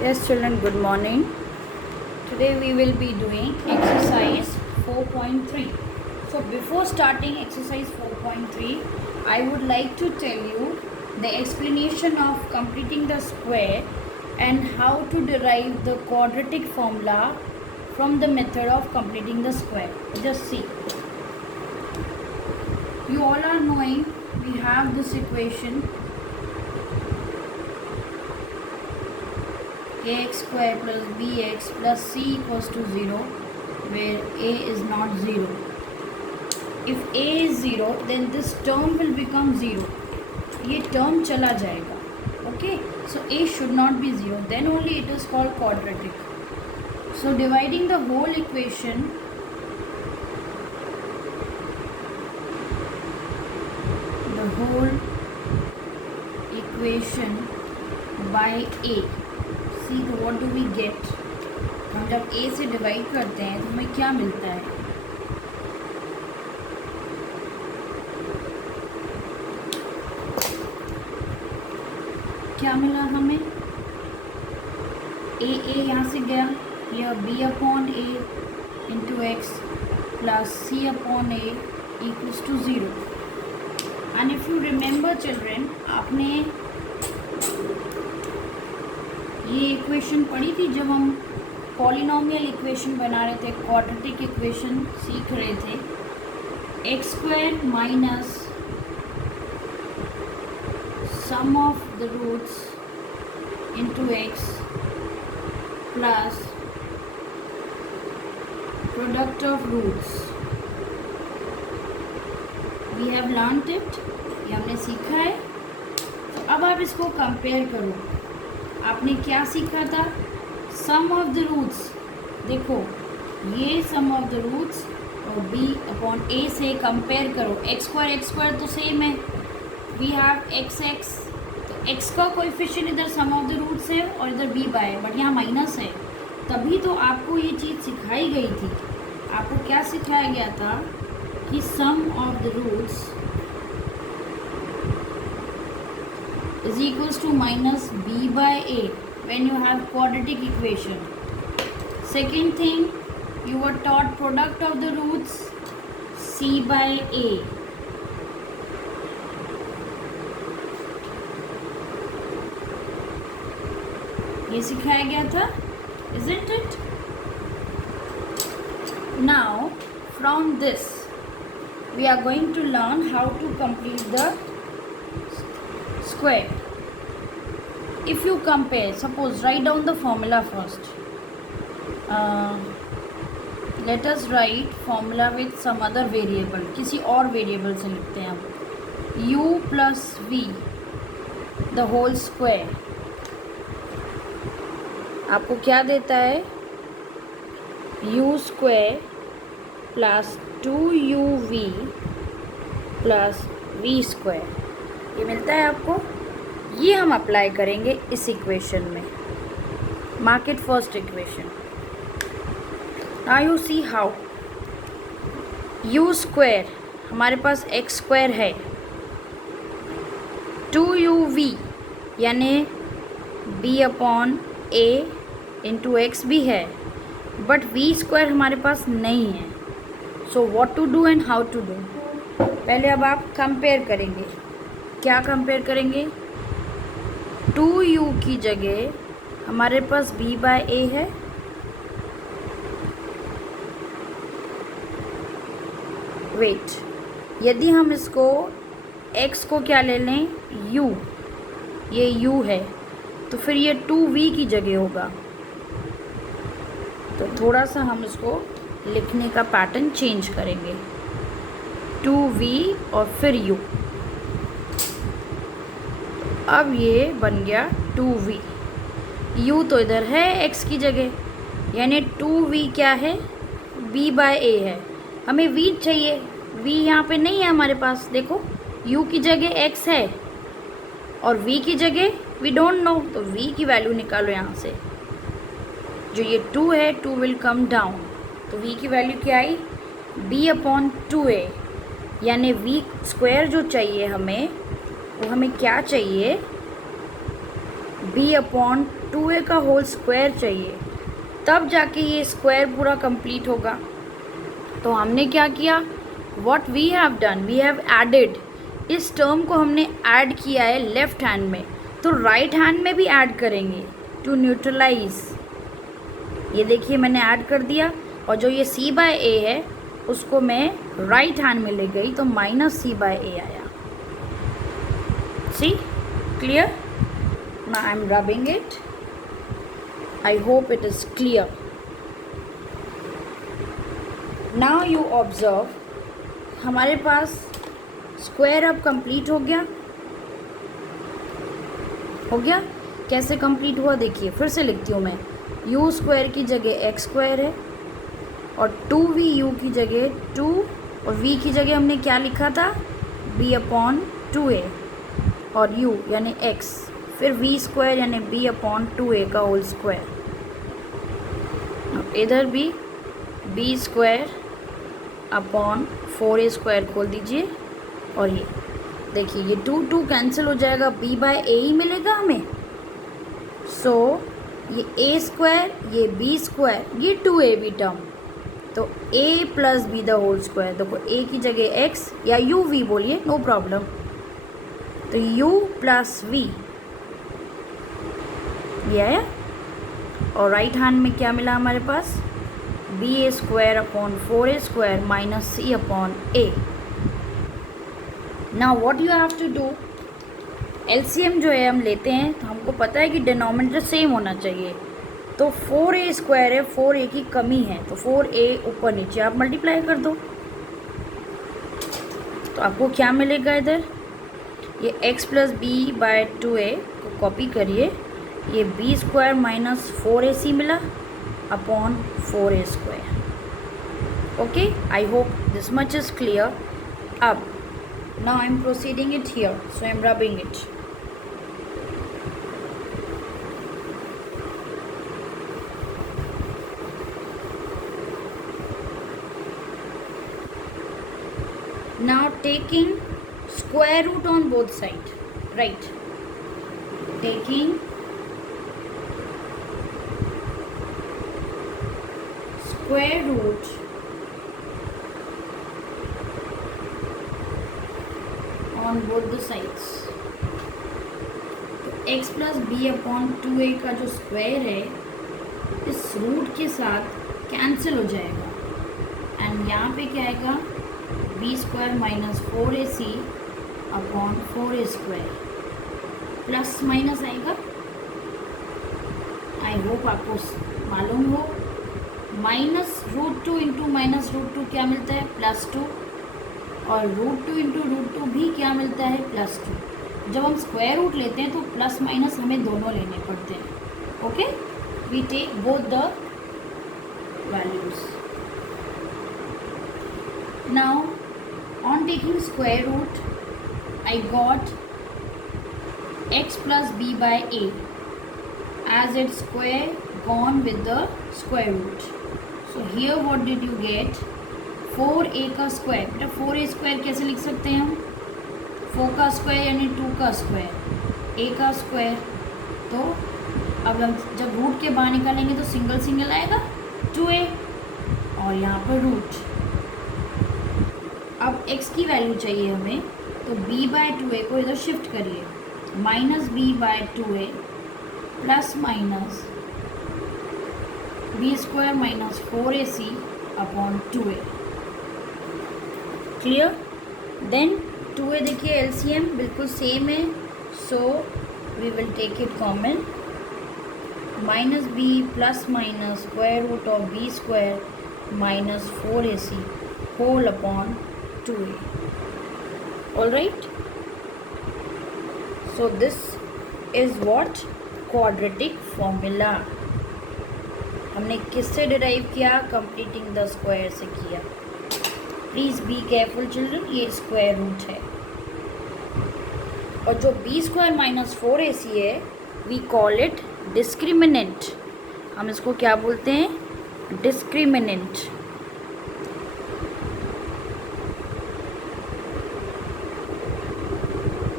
Yes, children, good morning. Today we will be doing exercise 4.3. So, before starting exercise 4.3, I would like to tell you the explanation of completing the square and how to derive the quadratic formula from the method of completing the square. Just see. You all are knowing we have this equation ax square plus bx plus c equals to 0 where a is not 0. If a is 0 then this term will become 0. ये term चला जाएगा. Okay, so a should not be 0, then only it is called quadratic. So dividing the whole equation by a. See, तो what do we get? हम जब a से divide करते हैं तो हमें क्या मिलता है? क्या मिला हमें? a यहाँ से गया, यह b upon a into x plus c upon a equals to 0. And if you remember children, आपने ये इक्वेशन पढ़ी थी जब हम पॉलिनोमियल इक्वेशन बना रहे थे, क्वाड्रेटिक इक्वेशन सीख रहे थे. X square minus sum of the roots into x plus product of roots. We have learned it, ये हमने सीखा है. तो अब आप इसको कंपेयर करो. आपने क्या सीखा था? सम ऑफ द रूट्स. देखो, ये सम ऑफ द रूट्स और b अपॉन a से कंपेयर करो. एक्स स्क्वायर तो सेम है. वी हैव एक्स एक्स, तो x का कोएफिशिएंट इधर सम ऑफ द रूट्स है और इधर b बाय, बट यहाँ माइनस है. तभी तो आपको ये चीज़ सिखाई गई थी. आपको क्या सिखाया गया था कि sum of the roots is equals to minus b by a when you have quadratic equation. Second thing, you were taught product of the roots c by a. ये सिखाया गया था, isn't it? Now from this we are going to learn how to complete the square. If you compare, suppose write down the formula first. Let us write formula with some other variable. किसी और variable से लिखते हैं हम. u plus v the whole square आपको क्या देता है? u square plus 2uv plus v square. ये मिलता है आपको. ये हम अप्लाई करेंगे इस इक्वेशन में. Mark it first equation. Now you see how. u square हमारे पास x स्क्वायर है, 2uv यानी b upon a into x भी है, बट v स्क्वायर हमारे पास नहीं है. So what to do and how to do. पहले अब आप कंपेयर करेंगे. क्या कंपेयर करेंगे? 2u की जगह हमारे पास b बाय a है, वेट. यदि हम इसको x को क्या ले लें? u, ये u है, तो फिर ये 2v की जगह होगा. तो थोड़ा सा हम इसको लिखने का पैटर्न चेंज करेंगे. 2v और फिर u. अब ये बन गया 2v. u तो इधर है x की जगह, यानी 2v क्या है? b बाय a है. हमें v चाहिए, v यहाँ पे नहीं है हमारे पास. देखो, u की जगह x है और v की जगह वी डोंट नो, तो v की वैल्यू निकालो यहाँ से. जो ये 2 है, 2 विल कम डाउन, तो v की वैल्यू क्या आई? b अपॉन 2a, यानी v स्क्वायर जो चाहिए हमें, वो हमें क्या चाहिए? b b अपॉन 2a का होल स्क्वायर चाहिए, तब जाके ये स्क्वायर पूरा कंप्लीट होगा। तो हमने क्या किया, what we have done, we have added, इस टर्म को हमने ऐड किया है लेफ्ट हैंड में, तो राइट हैंड में भी ऐड करेंगे टू न्यूट्रलाइज। ये देखिए मैंने ऐड कर दिया, और जो ये c बाय ए है उसको मैं राइट हैंड में ले गई, तो माइनस c बाय ए आया। See clear? Now I am rubbing it, I hope it is clear. Now you observe, हमारे पास स्क्वायर अब कंप्लीट हो गया। कैसे कंप्लीट हुआ देखिए, फिर से लिखती हूँ मैं, यू स्क्वायर की जगह एक्स स्क्वायर है, और 2v की जगह 2, और v की जगह हमने क्या लिखा था, b अपॉन 2a, और u यानी x, फिर v स्क्वायर यानी b अपॉन 2a का होल स्क्वायर। इधर भी b square upon 4a square खोल दीजिए, और ये देखिए ये 2 कैंसिल हो जाएगा, b बाय ए ही मिलेगा हमें। सो ये a स्क्वायर, ये b स्क्वायर, ये 2ab टर्म, तो a plus B the whole square. देखो a की जगह x या u v बोलिए, नो प्रॉब्लम, तो u प्लस v ये आया, और राइट हैंड में क्या मिला हमारे पास, b a square upon 4a square minus c upon a। Now what you have to do, LCM जो है हम लेते हैं, तो हमको पता है कि डिनोमिनेटर सेम होना चाहिए, तो 4a स्क्वायर है, 4a की कमी है, तो 4a ऊपर नीचे आप मल्टीप्लाई कर दो, तो आपको क्या मिलेगा इधर, ये x plus B bye 2a को कॉपी करिए, ये b स्क्वायर माइनस 4ac मिला upon 4a square. Okay, I hope this much is clear. अब now I am proceeding it here, so I am rubbing it. Now taking square root on both sides, right? Taking square root on both the sides, तो x plus B upon 2a का जो square है इस root के साथ cancel हो जाएगा, and यहाँ पे क्या आएगा, B square minus 4ac upon 4a square, plus minus आएगा। आई होप आपको मालूम हो, minus root 2 into minus root 2 क्या मिलता है, +2, और रूट 2 इंटू रूट 2 भी क्या मिलता है, +2। जब हम स्क्वायर रूट लेते हैं तो प्लस माइनस हमें दोनों लेने पड़ते हैं। Okay, we take both the values. Now on taking square root, I got x plus b by a as its square gone with the square root. So here what did you get, 4a का square, बेटा 4a square कैसे लिख सकते हैं हम, 4 का square यानी 2 का स्क्वायर, a का स्क्वायर, तो अब हम जब रूट के बाहर निकालेंगे तो सिंगल सिंगल आएगा 2a, और यहाँ पर रूट। अब x की वैल्यू चाहिए हमें, तो b बाय 2a को इधर शिफ्ट करिए, minus b by 2a plus minus b square minus 4ac upon 2a। Clear? Then 2a देखिए एलसीएम बिल्कुल सेम है, so we will take it common, minus b plus minus square root of b square minus 4ac whole upon 2a. All right, so this is what quadratic formula हमने किससे derive किया, completing the square से किया। Please be careful children, ये square root है, और जो b square minus 4ac है वी कॉल इट डिस्क्रिमिनेंट। हम इसको क्या बोलते हैं, डिस्क्रिमिनेंट।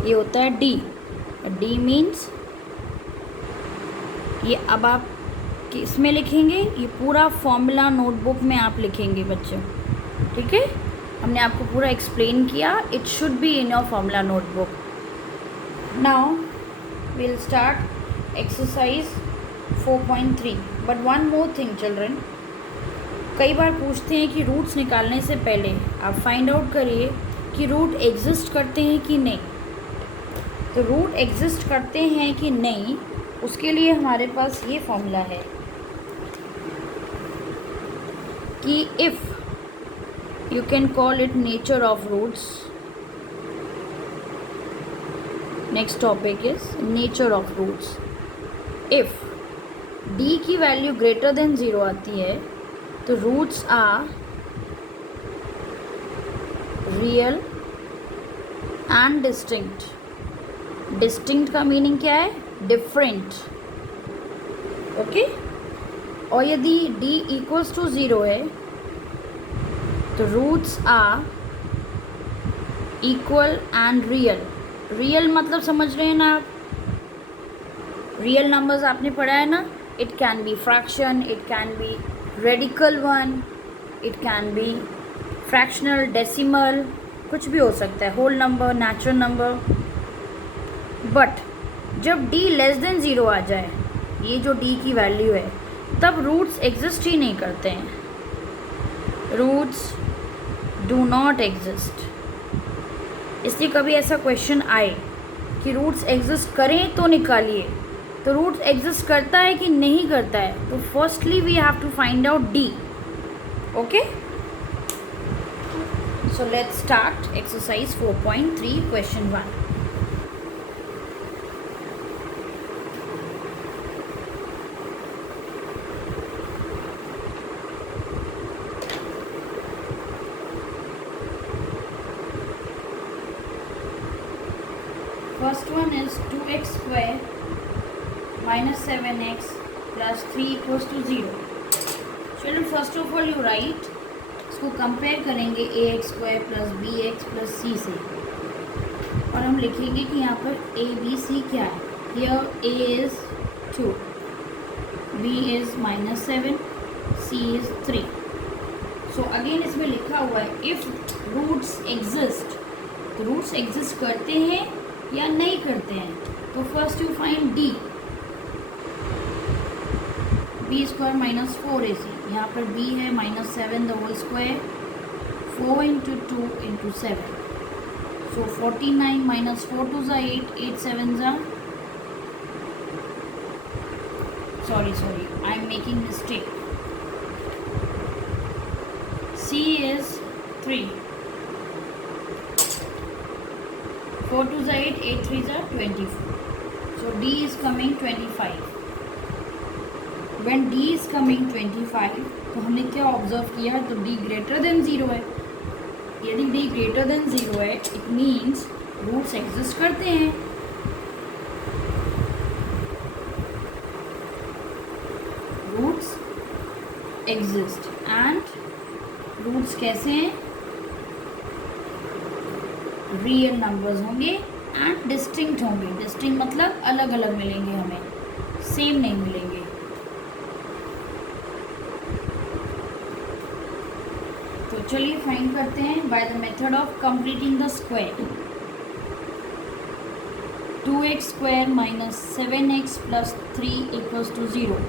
ये होता है d, d मीन्स ये अब आप इसमें लिखेंगे, ये पूरा फॉर्मूला नोटबुक में आप लिखेंगे बच्चों, ठीक है। हमने आपको पूरा एक्सप्लेन किया, it should be in your formula notebook. Now we'll start exercise 4.3 but one more thing children, कई बार पूछते हैं कि रूट्स निकालने से पहले आप फाइंड आउट करिए कि रूट एग्जिस्ट करते हैं कि नहीं। तो रूट एग्जिस्ट करते हैं कि नहीं, उसके लिए हमारे पास ये फॉर्मूला है कि if you can call it nature of roots. Next topic is nature of roots. If D की वैल्यू ग्रेटर देन 0 आती है तो roots are real and distinct. Distinct का मीनिंग क्या है? Different, okay. और यदि डी इक्वल्स टू 0 है तो roots are equal and real. Real मतलब समझ रहे हैं ना आप? रियल नंबर्स आपने पढ़ा है ना, it can be fraction, it can be radical one, it can be fractional, decimal, कुछ भी हो सकता है, whole number, natural number. But जब d लेस देन 0 आ जाए, ये जो d की वैल्यू है, तब रूट्स एग्जिस्ट ही नहीं करते हैं। Roots do not exist. इसलिए कभी ऐसा क्वेश्चन आए कि रूट्स एग्जिस्ट करें तो निकालिए, तो रूट्स एग्जिस्ट करता है कि नहीं करता है, तो firstly we have to find out D, okay. So let's start exercise 4.3 question 1। First one is 2x square minus 7x plus 3 equals to 0. Children, first of all you write, इसको compare करेंगे ax square plus bx plus c से, और हम लिखेंगे कि यहाँ पर a b c क्या है। Here a is 2, b is minus 7, c is 3. So again इसमें लिखा हुआ है if roots exist, तो रूट्स एग्जिस्ट करते हैं या नहीं करते हैं। तो first you find D, B square minus 4ac, यहाँ पर b है minus 7 the whole square, 4 into 2 into 7, so 49 minus 4 two ज़ा 8, 8 7 ज़ा, sorry I am making mistake, c is 3, 4 2 is 8, 8 3 is 24. So D is coming 25. When D is coming 25, तो हमने क्या observe किया? तो D ग्रेटर देन 0 है। यदि D ग्रेटर देन 0 है, इट मीन्स रूट्स एग्जिस्ट करते हैं। रूट्स एग्जिस्ट एंड रूट्स कैसे हैं? रियल नंबर्स होंगे एंड डिस्टिंक्ट होंगे। डिस्टिंक्ट मतलब अलग अलग मिलेंगे, हमें सेम नहीं मिलेंगे। तो चलिए फाइंड करते हैं by the method of completing the square. 2x square minus 7x plus 3 equals to 0।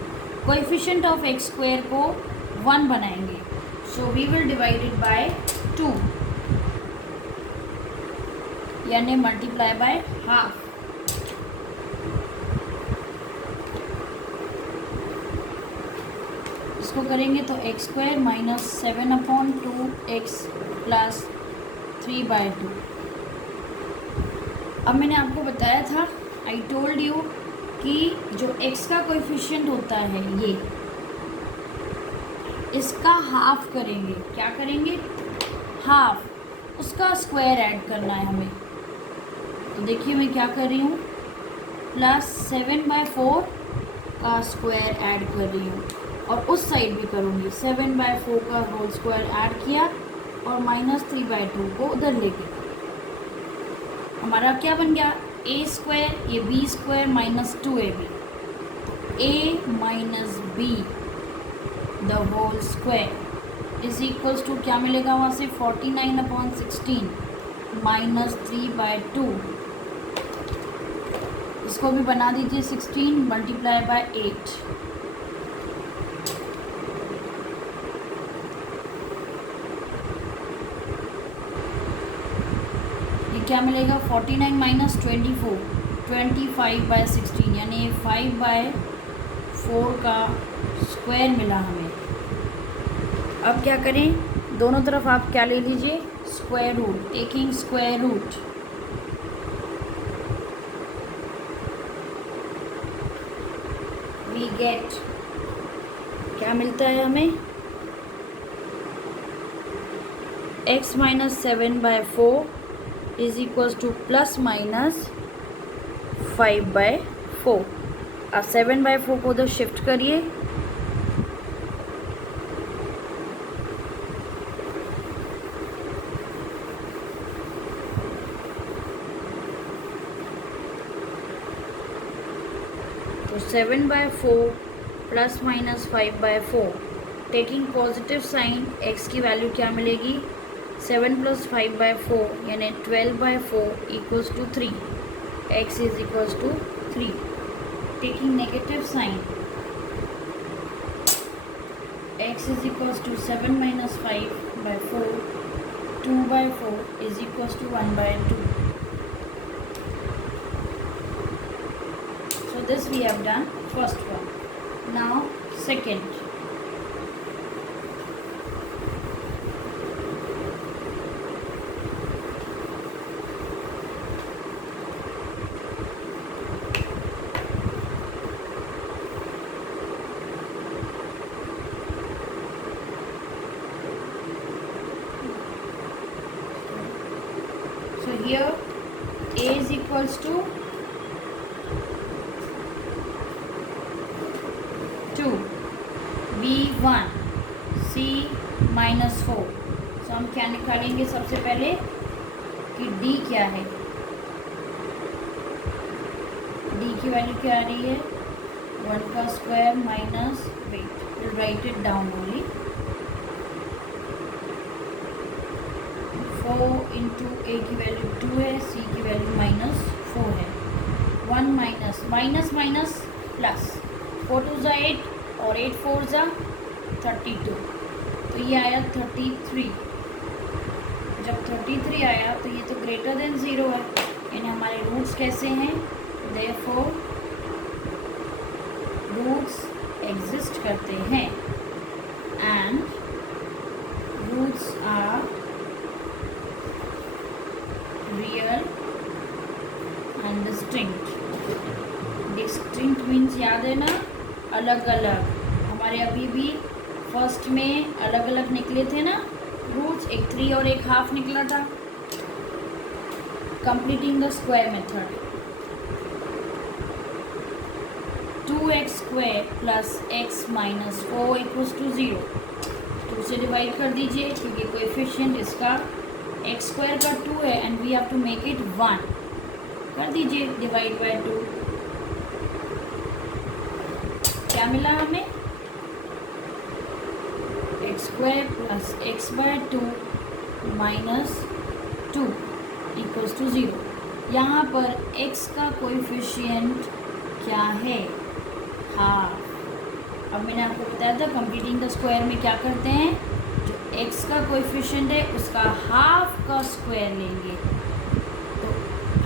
Coefficient of x square को 1 बनाएंगे, so we will divide it by 2, यानी मल्टीप्लाई बाय हाफ। इसको करेंगे तो एक्स स्क्वायर माइनस 7/2 प्लस 3/2। अब मैंने आपको बताया था, आई टोल्ड यू कि जो x का कोएफिशिएंट होता है ये, इसका हाफ करेंगे। क्या करेंगे? हाफ, उसका स्क्वायर ऐड करना है हमें। तो देखिए मैं क्या कर रही हूँ, प्लस 7/4 का स्क्वायर ऐड कर रही हूँ, और उस साइड भी करूँगी। 7/4 का होल स्क्वायर ऐड किया और माइनस 3/2 को उधर लेके, हमारा क्या बन गया? a स्क्वायर, ये b square minus 2ab। a minus B the whole square is equals to क्या मिलेगा वहाँ से 49/16 -3/2। इसको भी बना दीजिए 16 मल्टीप्लाई बाय 8। ये क्या मिलेगा 49 माइनस 24 25/16 यानी 5/4 का स्क्वायर मिला हमें। अब क्या करें, दोनों तरफ आप क्या ले लीजिए square root, taking square root. We get क्या मिलता है हमें x minus 7/4 is equals to plus minus 5/4। अब 7/4 को उधर शिफ्ट करिए, तो 7/4 plus minus 5/4 taking positive sign x की वैल्यू क्या मिलेगी 7 + 5/4 यानी 12/4 equals to 3। x is equals to 3। Taking negative sign x is equals to 7 - 5/4 2/4 is equals to 1/2। So this we have done first one. Now second. So here a is equals to 2 b1 c -4। so हम क्या निकालेंगे सबसे पहले कि d क्या है। d की value क्या आ रही है 1 का square minus weight, will write it down only 4 into a की वैल्यू 2 है, c की वैल्यू -4 है। 1 माइनस माइनस माइनस प्लस 4 2 ज़ा 8 और 8 4 ज़ा 32, तो ये आया 33। जब 33 आया तो ये तो ग्रेटर देन 0 है, यानी हमारे रूट्स कैसे हैं देयरफॉर रूट्स एग्जिस्ट करते हैं and roots are real and distinct. Distinct means याद है ना अलग अलग। हमारे अभी भी फर्स्ट में अलग अलग निकले थे ना रूट्स, एक 3 और एक हाफ निकला था। Completing the square method 2x² plus x minus 4 equals to 0। 2 से डिवाइड कर दीजिए क्योंकि कोएफिशिएंट इसका x² का 2 है and we have to make it 1। कर दीजिए डिवाइड बाय 2। क्या मिला हमें x² plus x/2 minus 2 equals to 0। यहाँ पर x का कोएफिशिएंट क्या है हाफ। अब मैंने आपको बताया था कंप्लीटिंग द स्क्वायर में क्या करते हैं, जो x का कोएफिशिएंट है उसका हाफ का स्क्वायर लेंगे। तो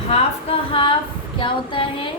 हाफ का हाफ क्या होता है